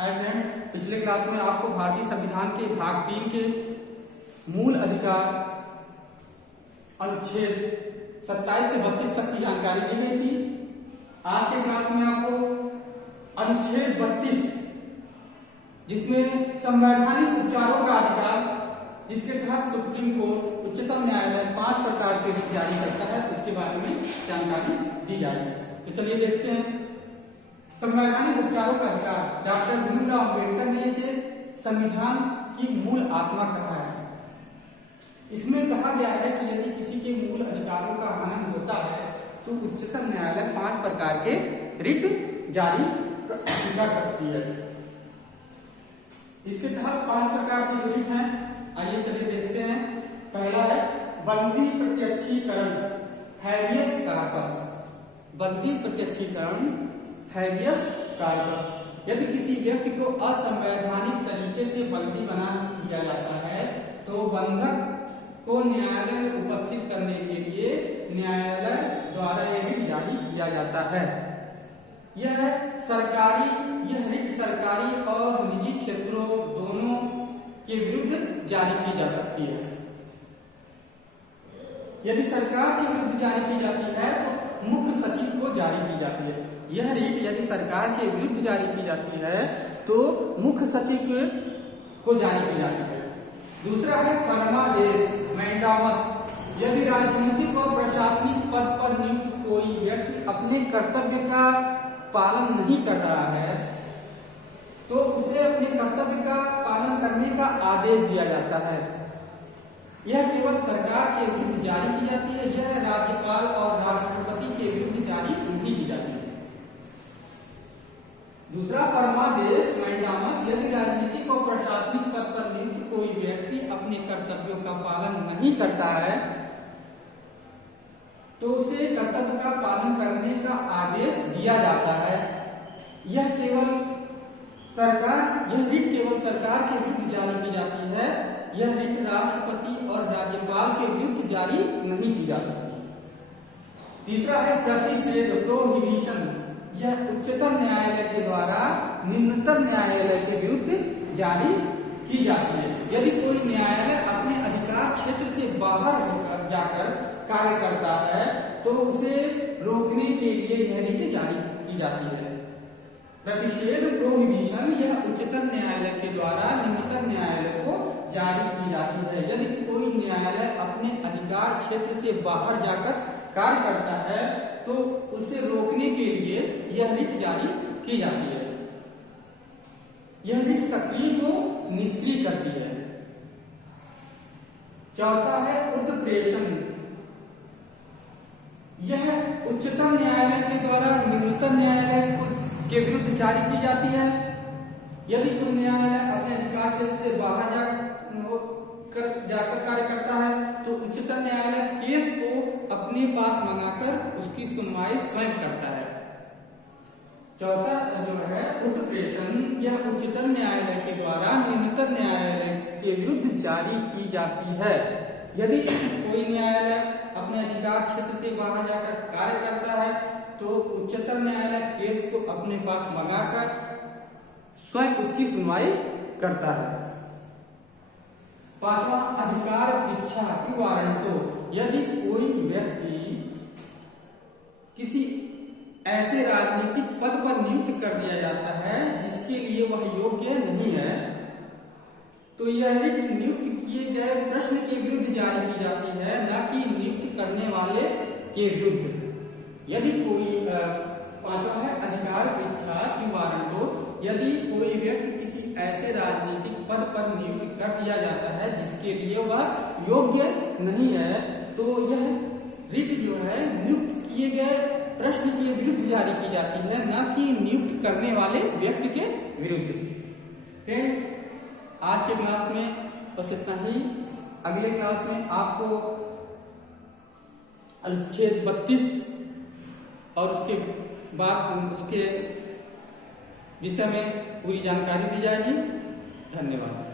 Hi friend, पिछले class में आपको भारतीय संविधान के भाग 3 के मूल अधिकार अनुच्छेद 27 से 32 तक की जानकारी दी गई थी। आज के क्लास में आपको अनुच्छेद 32 जिसमें संवैधानिक उपचारों का अधिकार, जिसके तहत सुप्रीम कोर्ट उच्चतम न्यायालय 5 प्रकार के रिट जारी करता है, उसके बारे में जानकारी दी जाएगी। तो चलिए देखते हैं। संवैधानिक उपचारों का अधिकार, डॉक्टर भीमराव अम्बेडकर ने इसे संविधान की मूल आत्मा कहा है। इसमें कहा गया है कि यदि किसी के मूल अधिकारों का हनन होता है तो उच्चतम न्यायालय 5 प्रकार के रिट जारी कर सकती है। इसके तहत 5 प्रकार के रिट हैं। आइए चलिए देखते हैं। पहला है बंदी प्रत्यक्षीकरण, हैबियस कार्पस। बंदी प्रत्यक्षीकरण, हैबियस कार्पस। यदि किसी व्यक्ति को असंवैधानिक तरीके से बंदी बना दिया जाता है तो बंधक को न्यायालय में उपस्थित करने के लिए न्यायालय द्वारा यह रिट जारी किया जाता है। यह रिट सरकारी और निजी क्षेत्रों दोनों के विरुद्ध जारी की जा सकती है। यदि सरकार के विरुद्ध जारी की जाती है तो मुख्य सचिव को जारी की जाती है। यह रिट यदि सरकार के विरुद्ध जारी की जाती है तो मुख्य सचिव को जारी की जाती है। दूसरा है परमादेश, मैंडामस। यदि राजनीतिक और प्रशासनिक पद पर नियुक्त कोई व्यक्ति अपने कर्तव्य का पालन नहीं कर रहा है तो उसे अपने कर्तव्य का पालन करने का आदेश दिया जाता है। यह केवल सरकार के विरुद्ध जारी की जाती है। यह राज्यपाल और राष्ट्रपति के विरुद्ध जारी नहीं की जाती है। दूसरा परमादेश, मैंडामस। यदि राजनीतिक और प्रशासनिक पद पर नियुक्त कोई व्यक्ति अपने कर्तव्यों का पालन नहीं करता है तो उसे कर्तव्य का पालन करने का आदेश दिया जाता है। यह रिट केवल सरकार के विरुद्ध जारी की जाती है। यह रिट राष्ट्रपति और राज्यपाल के विरुद्ध जारी नहीं की जा सकती। तीसरा है प्रतिषेध, प्रोहिबिशन। यह उच्चतम न्यायालय के द्वारा निम्नतम न्यायालय के विरुद्ध जारी की जाती है। यदि कोई न्यायालय अपने अधिकार क्षेत्र से बाहर होकर जाकर कार्य करता है तो उसे रोकने के लिए यह रिट जारी की जाती है। प्रतिषेध, प्रोहिबिशन, यह उच्चतम न्यायालय के द्वारा निम्नतम न्यायालय को जारी की जाती है। यदि कोई न्यायालय अपने अधिकार क्षेत्र से बाहर जाकर कार्य करता है तो उसे रोकने के लिए यह रिट जारी की जाती है। यह रिट सक्रिय को निष्क्रिय करती है। चौथा है उत्प्रेषण। यह उच्चतम न्यायालय के द्वारा निम्नतम न्यायालय के विरुद्ध जारी की जाती है। यदि कोई न्यायालय अपने अधिकार क्षेत्र से बाहर जाकर कार्य करता है तो उच्चतम न्यायालय केस को अपने पास मंगाकर उसकी सुनवाई स्वयं करता है। चौथा जो है उत्प्रेषण, यह उच्चतम न्यायालय के द्वारा निम्नतम न्यायालय के विरुद्ध जारी की जाती है। यदि कोई न्यायालय अपने अधिकार क्षेत्र से बाहर जाकर कार्य करता है तो उच्चतम न्यायालय केस को अपने पास मंगाकर स्वयं उसकी सुनवाई करता है। पांचवा अधिकार इच्छा की वारंटो। यदि कोई व्यक्ति किसी ऐसे राजनीतिक पद पर नियुक्त कर दिया जाता है जिसके लिए वह योग्य नहीं है तो यह रिट नियुक्त किए गए प्रश्न के विरुद्ध जारी की जाती है, न कि नियुक्त करने वाले के विरुद्ध। यदि कोई पांचवा है अधिकार इच्छा की वारंटो। यदि कोई व्यक्ति किसी ऐसे राजनीतिक पद पर नियुक्त कर दिया जाता है जिसके लिए वह योग्य नहीं है तो यह रिट जो है नियुक्त किए गए प्रश्न के विरुद्ध जारी की जाती है, न कि नियुक्त करने वाले व्यक्ति के विरुद्ध। फ्रेंड, आज के क्लास में बस इतना ही। अगले क्लास में आपको अनुच्छेद 32 और उसके बाद उसके विषय में पूरी जानकारी दी जाएगी। धन्यवाद।